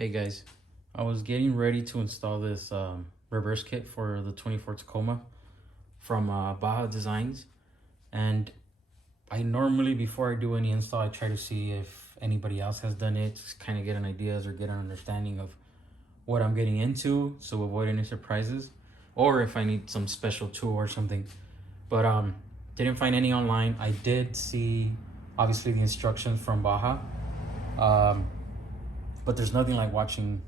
Hey guys, I was getting ready to install this reverse kit for the 24 Tacoma from Baja Designs, and I normally, before I do any install, I try to see if anybody else has done it, just kind of get an ideas or get an understanding of what I'm getting into, so avoid any surprises, or if I need some special tool or something. But didn't find any online. I did see obviously the instructions from Baja. But there's nothing like watching,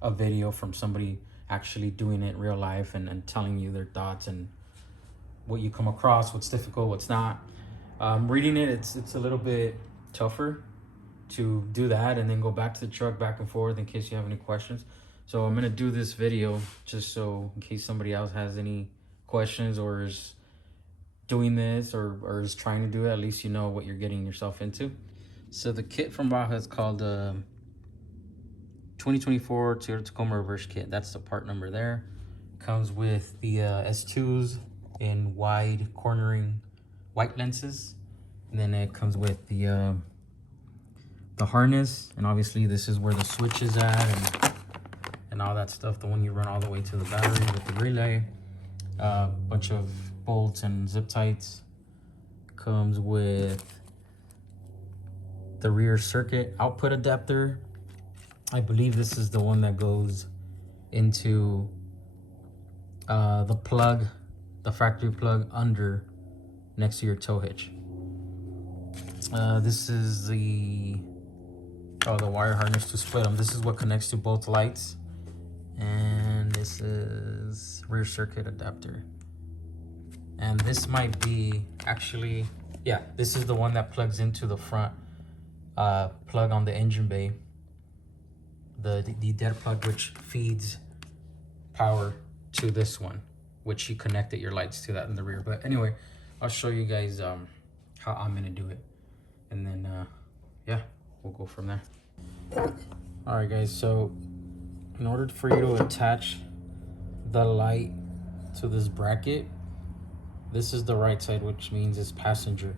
a video from somebody actually doing it in real life and telling you their thoughts and what you come across, what's difficult, what's not. Reading it, it's a little bit tougher to do that and then go back to the truck back and forth in case you have any questions. So I'm gonna do this video just so in case somebody else has any questions or is doing this or is trying to do it, at least you know what you're getting yourself into. So the kit from Baja is called 2024 Toyota Tacoma reverse kit. That's the part number there. Comes with the S2s in wide cornering white lenses, and then it comes with the harness, and obviously this is where the switch is at and all that stuff, the one you run all the way to the battery with the relay. Bunch of bolts and zip ties. Comes with the rear circuit output adapter. I believe this is the one that goes into the plug, the factory plug under next to your tow hitch. This is the wire harness to split them. This is what connects to both lights. And this is rear circuit adapter. And this might be actually, yeah, this is the one that plugs into the front plug on the engine bay. The dead plug, which feeds power to this one, which you connected your lights to that in the rear. But anyway, I'll show you guys how I'm gonna do it, and then yeah, we'll go from there. All right guys, so in order for you to attach the light to this bracket, this is the right side, which means it's passenger.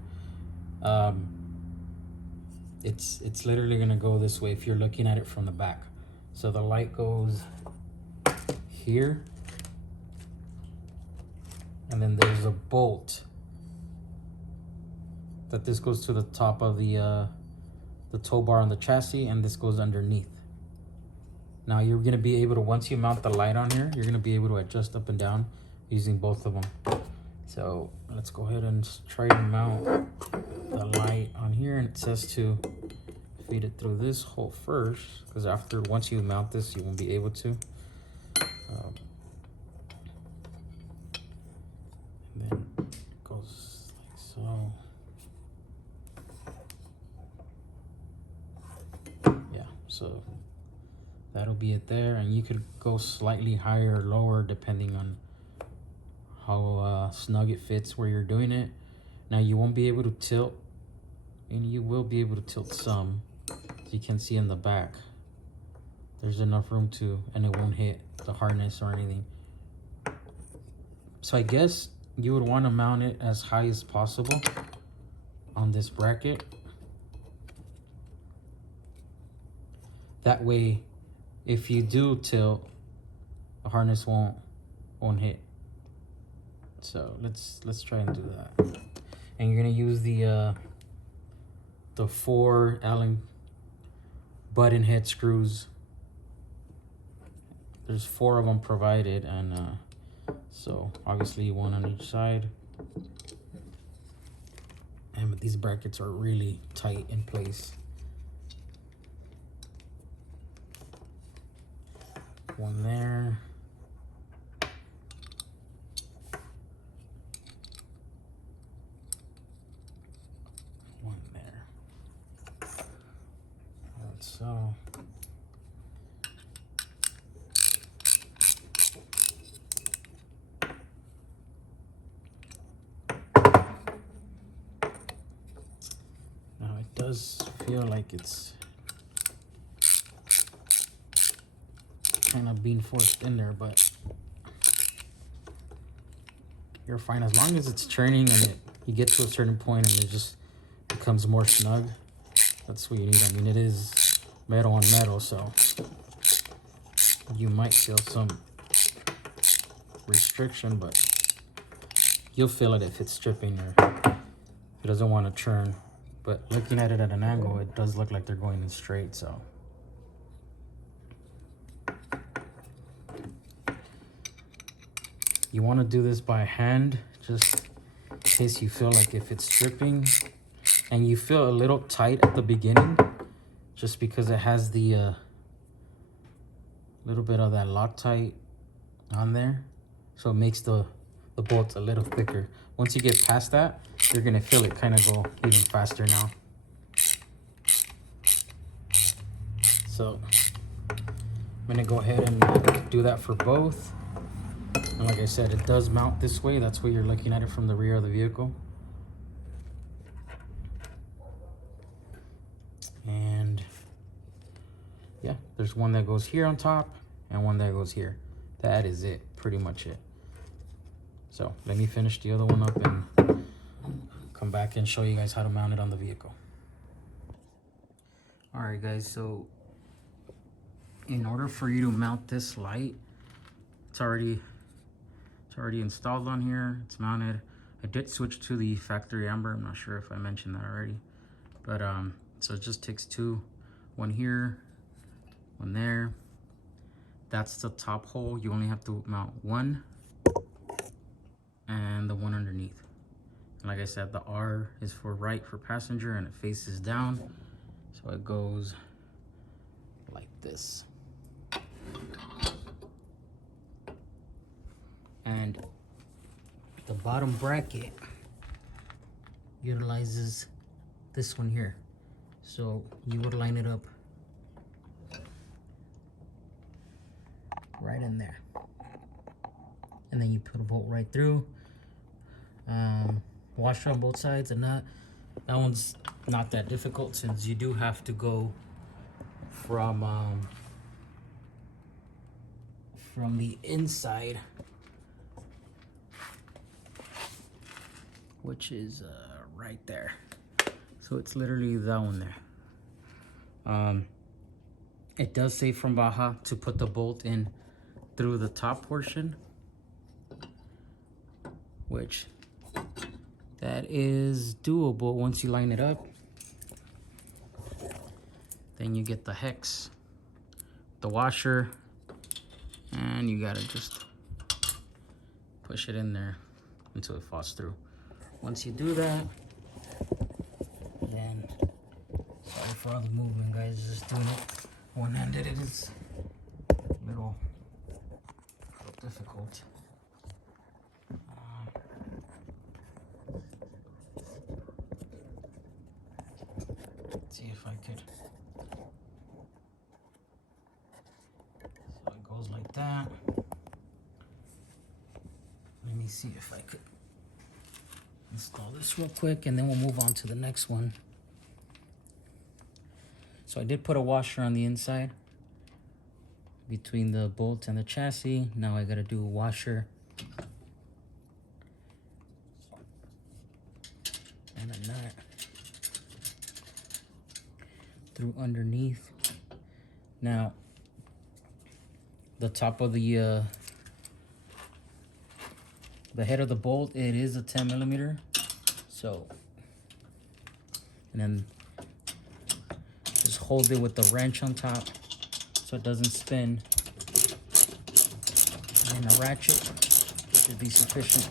It's literally gonna go this way if you're looking at it from the back. So the light goes here, and then there's a bolt that this goes to the top of the tow bar on the chassis, and this goes underneath. Now you're gonna be able to, once you mount the light on here, you're gonna be able to adjust up and down using both of them. So let's go ahead and try to mount the light on here, and it says to feed it through this hole first, because once you mount this, you won't be able to. And then it goes like so. Yeah, so that'll be it there, and you could go slightly higher or lower depending on how snug it fits where you're doing it. Now you won't be able to tilt, and you will be able to tilt some. As you can see in the back, there's enough room to, and it won't hit the harness or anything. So I guess you would want to mount it as high as possible on this bracket. That way, if you do tilt, the harness won't hit. So let's try and do that. And you're gonna use the 4 Allen button head screws. There's 4 of them provided, and so obviously one on each side. And these brackets are really tight in place. One there. One there. Like so. Now it does feel like it's kind of being forced in there, but you're fine as long as it's turning and you get to a certain point and it just becomes more snug. That's what you need. I mean, it is metal on metal, so you might feel some restriction, but you'll feel it if it's stripping or it doesn't want to turn. But looking at it at an angle, it does look like they're going in straight, so. You want to do this by hand, just in case you feel like if it's stripping and you feel a little tight at the beginning, just because it has the little bit of that Loctite on there, so it makes the bolts a little thicker. Once you get past that, you're gonna feel it kind of go even faster now. So I'm gonna go ahead and do that for both. And like I said, it does mount this way. That's why you're looking at it from the rear of the vehicle. And yeah, there's one that goes here on top and one that goes here. That is it, pretty much it. So let me finish the other one up and come back and show you guys how to mount it on the vehicle. All right, guys, so in order for you to mount this light, it's already installed on here. It's mounted. I did switch to the factory amber. I'm not sure if I mentioned that already, but so it just takes two, one here, one there. That's the top hole. You only have to mount one, and the one underneath. And like I said, the R is for right for passenger, and it faces down, so it goes like this. And the bottom bracket utilizes this one here. So you would line it up right in there. And then you put a bolt right through. Washer on both sides, and that one's not that difficult, since you do have to go from the inside, which is right there. So it's literally that one there. It does say from Baja to put the bolt in through the top portion, which that is doable once you line it up. Then you get the hex, the washer, and you gotta just push it in there until it falls through. Once you do that, then, sorry for all the movement, guys, just doing it one-handed. It is a little difficult. Let's see if I could. So it goes like that. Let me see if I could install this real quick, and then we'll move on to the next one. So I did put a washer on the inside between the bolt and the chassis. Now I gotta do a washer and a nut through underneath. Now the top of the head of the bolt, it is a 10 millimeter. So, and then just hold it with the wrench on top so it doesn't spin. And then a ratchet should be sufficient.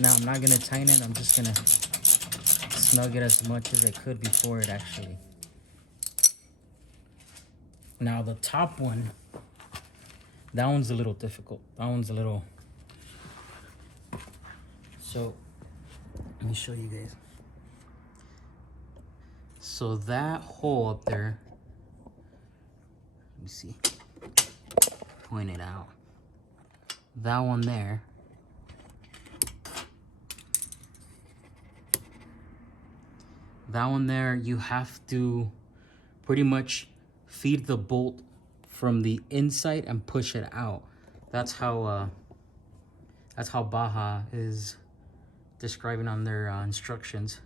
Now I'm not gonna tighten it, I'm just gonna snug it as much as I could before it actually. Now the top one, that one's a little difficult. That one's a little, so let me show you guys. So that hole up there, let me see, point it out. That one there, you have to pretty much feed the bolt from the inside and push it out. That's how Baja is describing on their instructions.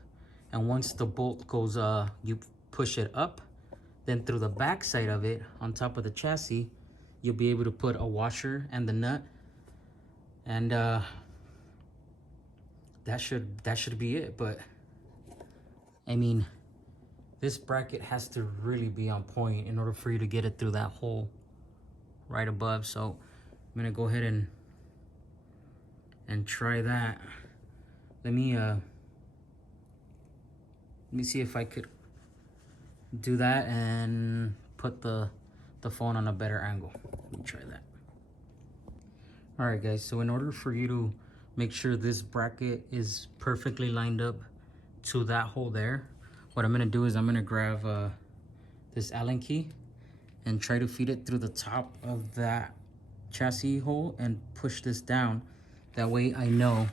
And once the bolt goes, you push it up, then through the back side of it, on top of the chassis, you'll be able to put a washer and the nut. And that should be it. But I mean, this bracket has to really be on point in order for you to get it through that hole right above. So I'm gonna go ahead and try that. Let me see if I could do that and put the phone on a better angle. Let me try that. All right, guys, so in order for you to make sure this bracket is perfectly lined up to that hole there, what I'm gonna do is I'm gonna grab this Allen key and try to feed it through the top of that chassis hole and push this down. That way I know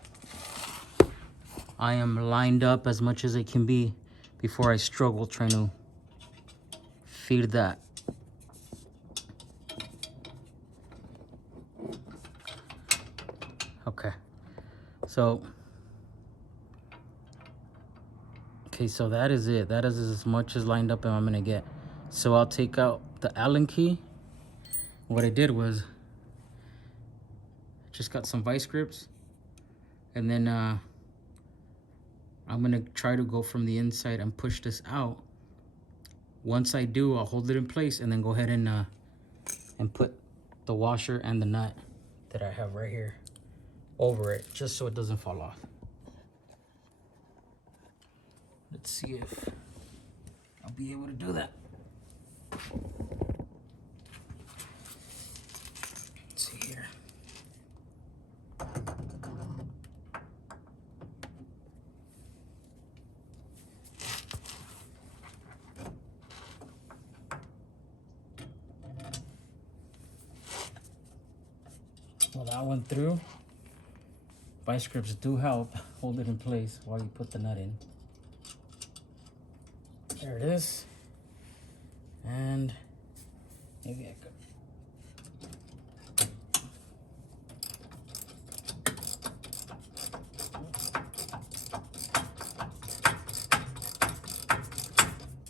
I am lined up as much as it can be before I struggle trying to feed that. Okay, so that is it. That is as much as lined up as I'm gonna get. So I'll take out the Allen key. What I did was just got some vice grips, and then I'm gonna try to go from the inside and push this out. Once I do, I'll hold it in place and then go ahead and put the washer and the nut that I have right here over it, just so it doesn't fall off. Let's see if I'll be able to do that. Let's see here. Well, that went through. Vice grips do help hold it in place while you put the nut in. There it is. And maybe I could.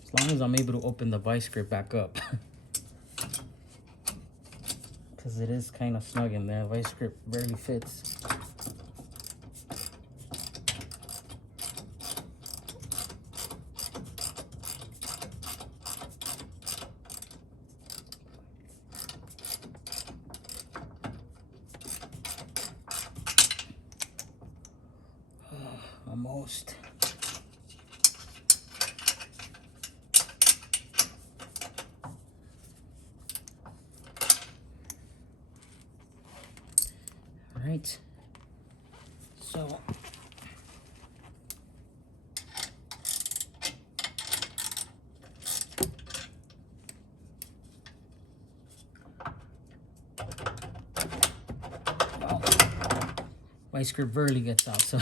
As long as I'm able to open the vice grip back up. Because it is kind of snug in there. Vice grip barely fits. Almost. All right. So well, vice grip barely gets out, so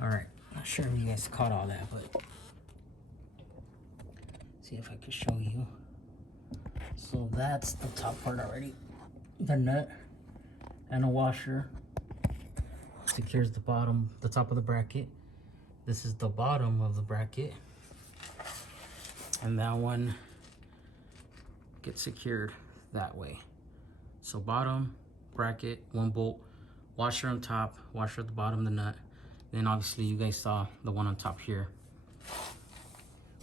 all right, not sure if you guys caught all that, but see if I could show you. So that's the top part already. The nut and a washer secures the bottom, the top of the bracket. This is the bottom of the bracket. And that one gets secured that way. So bottom, bracket, one bolt, washer on top, washer at the bottom, the nut. Then obviously you guys saw the one on top here,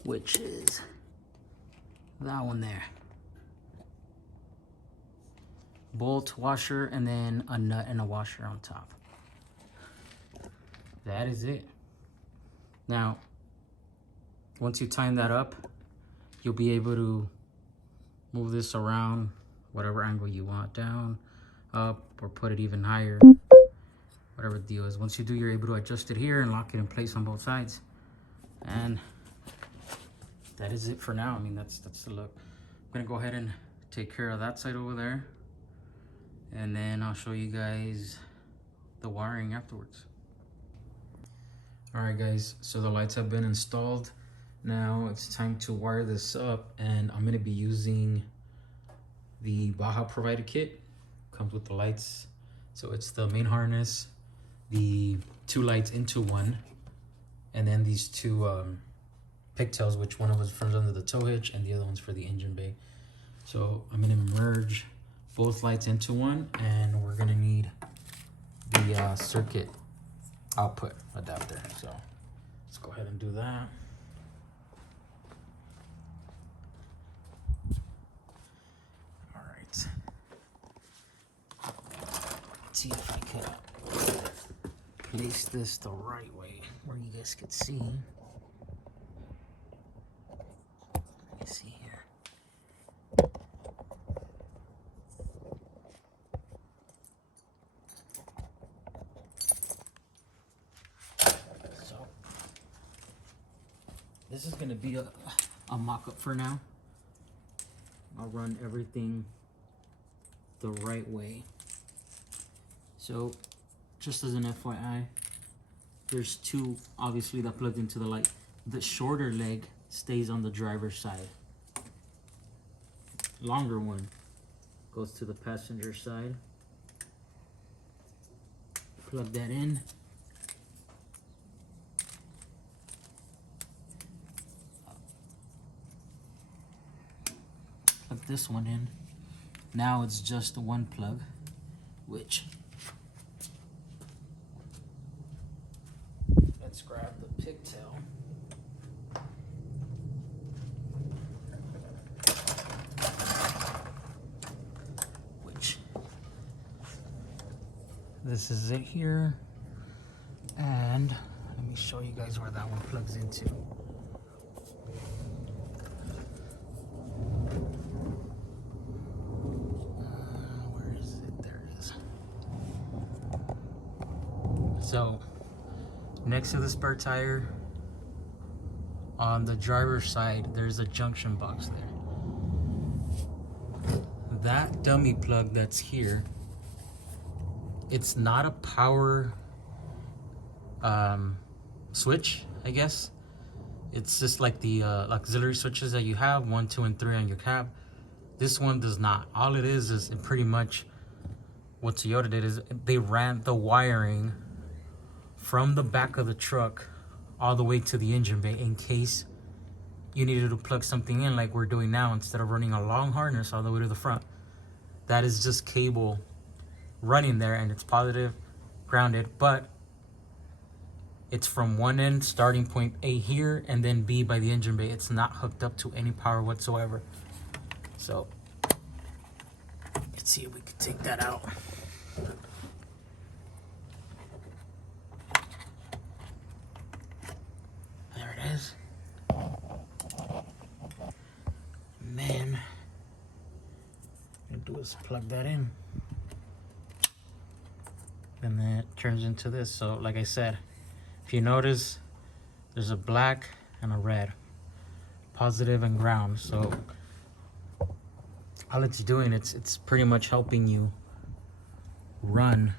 which is that one there. Bolt, washer, and then a nut and a washer on top. That is it. Now, once you tighten that up, you'll be able to move this around whatever angle you want, down, up, or put it even higher. Whatever the deal is. Once you do, you're able to adjust it here and lock it in place on both sides. And that is it for now. I mean, that's the look. I'm gonna go ahead and take care of that side over there, and then I'll show you guys the wiring afterwards. All right, guys, so the lights have been installed. Now it's time to wire this up, and I'm gonna be using the Baja provided kit. Comes with the lights. So it's the main harness, the two lights into one, And then these two pigtails, which one of us runs under the tow hitch and the other one's for the engine bay. So I'm gonna merge both lights into one, and we're gonna need the circuit output adapter. So let's go ahead and do that. All right. Let's see if I can place this the right way where you guys can see. Let me see here. So this is gonna be a mock-up for now. I'll run everything the right way. So just as an FYI, there's two obviously that plugged into the light. The shorter leg stays on the driver's side. Longer one goes to the passenger side. Plug that in. Plug this one in. Now it's just one plug, which let's grab the pigtail. Which this is it here. And let me show you guys where that one plugs into. Where is it? There it is. So next to the spare tire, on the driver's side, there's a junction box there. That dummy plug that's here, it's not a power switch, I guess. It's just like the auxiliary switches that you have, 1, 2, and 3 on your cab. This one does not. All it is pretty much what Toyota did is they ran the wiring from the back of the truck all the way to the engine bay in case you needed to plug something in like we're doing now. Instead of running a long harness all the way to the front, that is just cable running there, and it's positive grounded, but it's from one end, starting point A here, and then B by the engine bay. It's not hooked up to any power whatsoever. So let's see if we can take that out. There it is. Man, what I'm gonna do is plug that in, and then it turns into this. So like I said, if you notice, there's a black and a red, positive and ground. So all it's doing, it's pretty much helping you run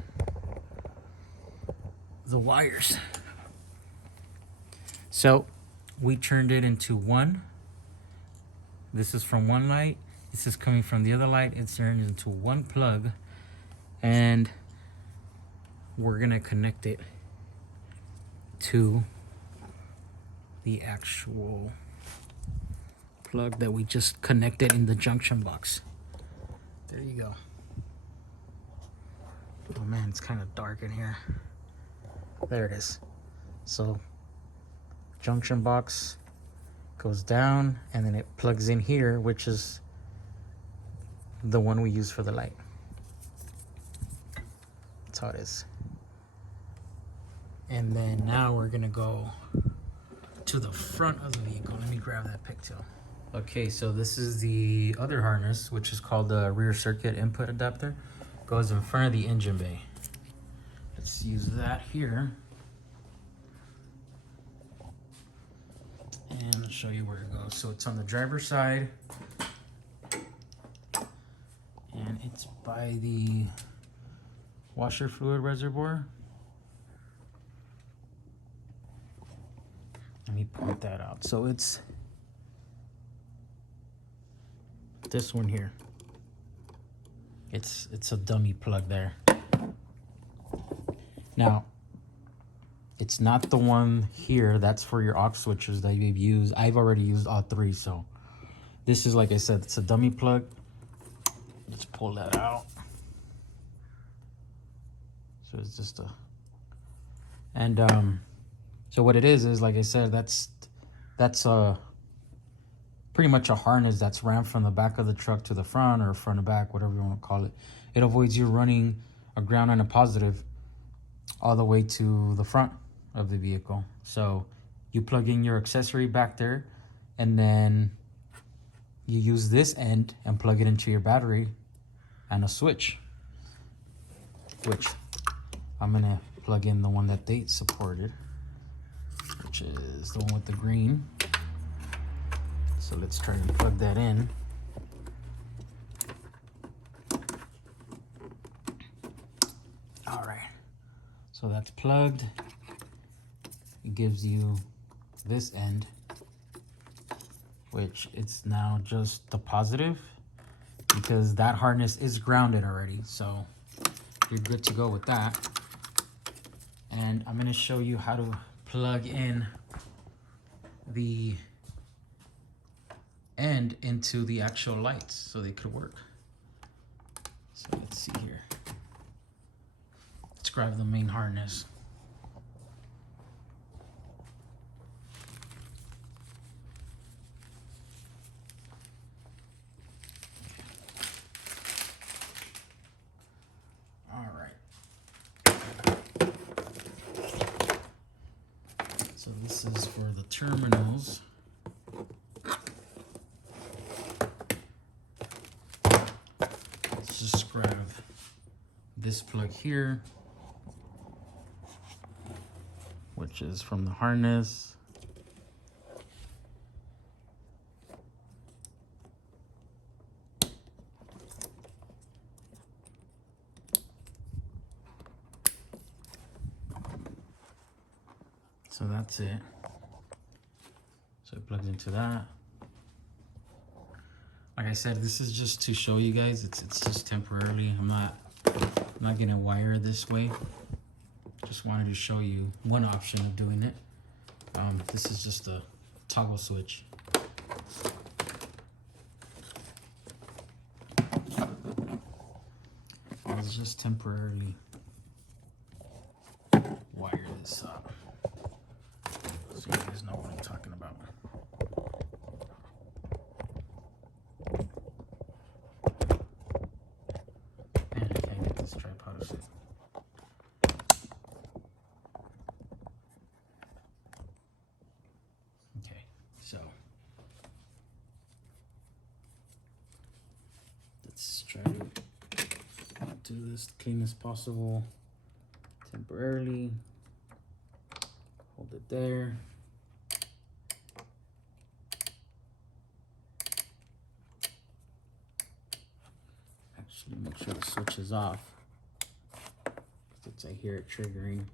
the wires. So we turned it into one. This is from one light. This is coming from the other light. It's turned into one plug, and we're gonna connect it to the actual plug that we just connected in the junction box. There you go. Oh man, it's kind of dark in here. There it is. So junction box goes down, and then it plugs in here, which is the one we use for the light. That's how it is. And then now we're gonna go to the front of the vehicle. Let me grab that pigtail. Okay, so this is the other harness, which is called the rear circuit input adapter. Goes in front of the engine bay. Let's use that here. And I'll show you where it goes. So it's on the driver's side, and it's by the washer fluid reservoir. Let me point that out. So it's this one here. It's a dummy plug there. Now, It's not the one here. That's for your aux switches that you've used. I've already used all three, so this is, like I said, it's a dummy plug. Let's pull that out. So it's just a, and so what it is like I said, that's pretty much a harness that's ran from the back of the truck to the front, or front to back, whatever you want to call it. It avoids you running a ground and a positive all the way to the front of the vehicle. So you plug in your accessory back there, and then you use this end and plug it into your battery and a switch, which I'm gonna plug in the one that they supported, which is the one with the green. So let's try and plug that in. All right, so that's plugged. It gives you this end, which it's now just the positive, because that harness is grounded already. So you're good to go with that. And I'm gonna show you how to plug in the end into the actual lights so they could work. So let's see here. Let's grab the main harness. All right. So this is for the terminals. Let's just grab this plug here, which is from the harness. So that's it. So it plugs into that. Like I said, this is just to show you guys. It's just temporarily. I'm not gonna wire this way. Just wanted to show you one option of doing it. This is just a toggle switch. Let's just temporarily wire this up so you guys know what I'm talking about. And I can't get this tripod to sit. Okay, so let's try to do this clean as possible. Temporarily hold it there. Actually, make sure the switch is off, because I hear it triggering.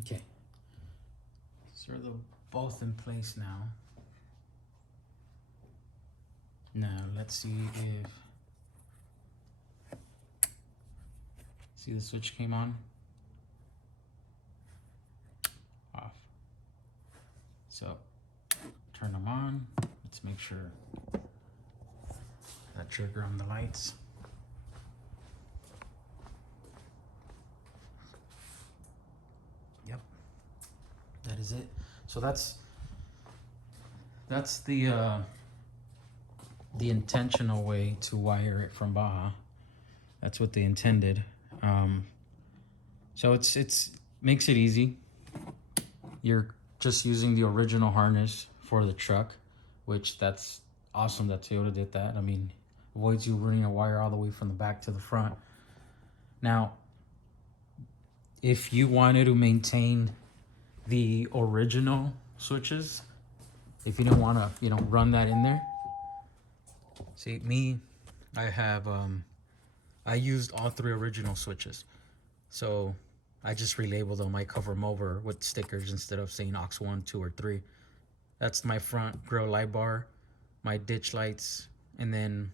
Okay, so they're both in place now. Now let's see if, see the switch came on, off. So turn them on. Let's make sure that trigger on the lights. Yep, that is it. So that's the intentional way to wire it from Baja. That's what they intended. So it's makes it easy. You're just using the original harness for the truck, which that's awesome that Toyota did that. I mean, avoids you running a wire all the way from the back to the front. Now, if you wanted to maintain the original switches, if you didn't want to, run that in there. See, me, I have, I used all three original switches. So I just relabeled them. I cover them over with stickers instead of saying aux 1, 2, or 3. That's my front grill light bar, my ditch lights, And then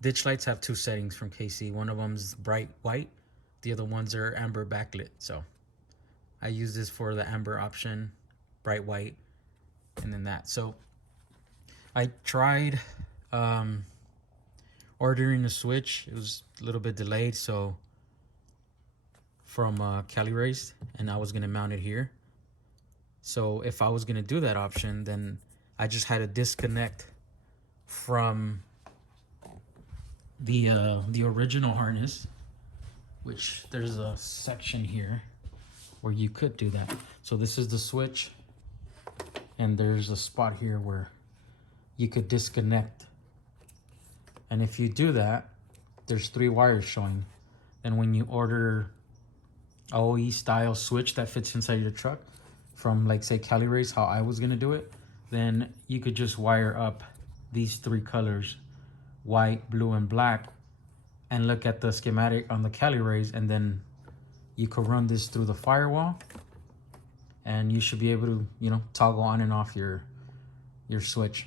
ditch lights have two settings from KC. One of them's bright white, the other ones are amber backlit. So I use this for the amber option, bright white, and then that. So I tried ordering a switch. It was a little bit delayed, so from Cali Raised, and I was gonna mount it here. So if I was gonna do that option, then I just had to disconnect from the original harness, which there's a section here where you could do that. So this is the switch, and there's a spot here where you could disconnect. And if you do that, there's 3 wires showing. And when you order OE style switch that fits inside your truck from, like, say Cali Race, how I was gonna do it, then you could just wire up these 3 colors, white, blue, and black, and look at the schematic on the Cali Race, and then you could run this through the firewall, and you should be able to, you know, toggle on and off your switch.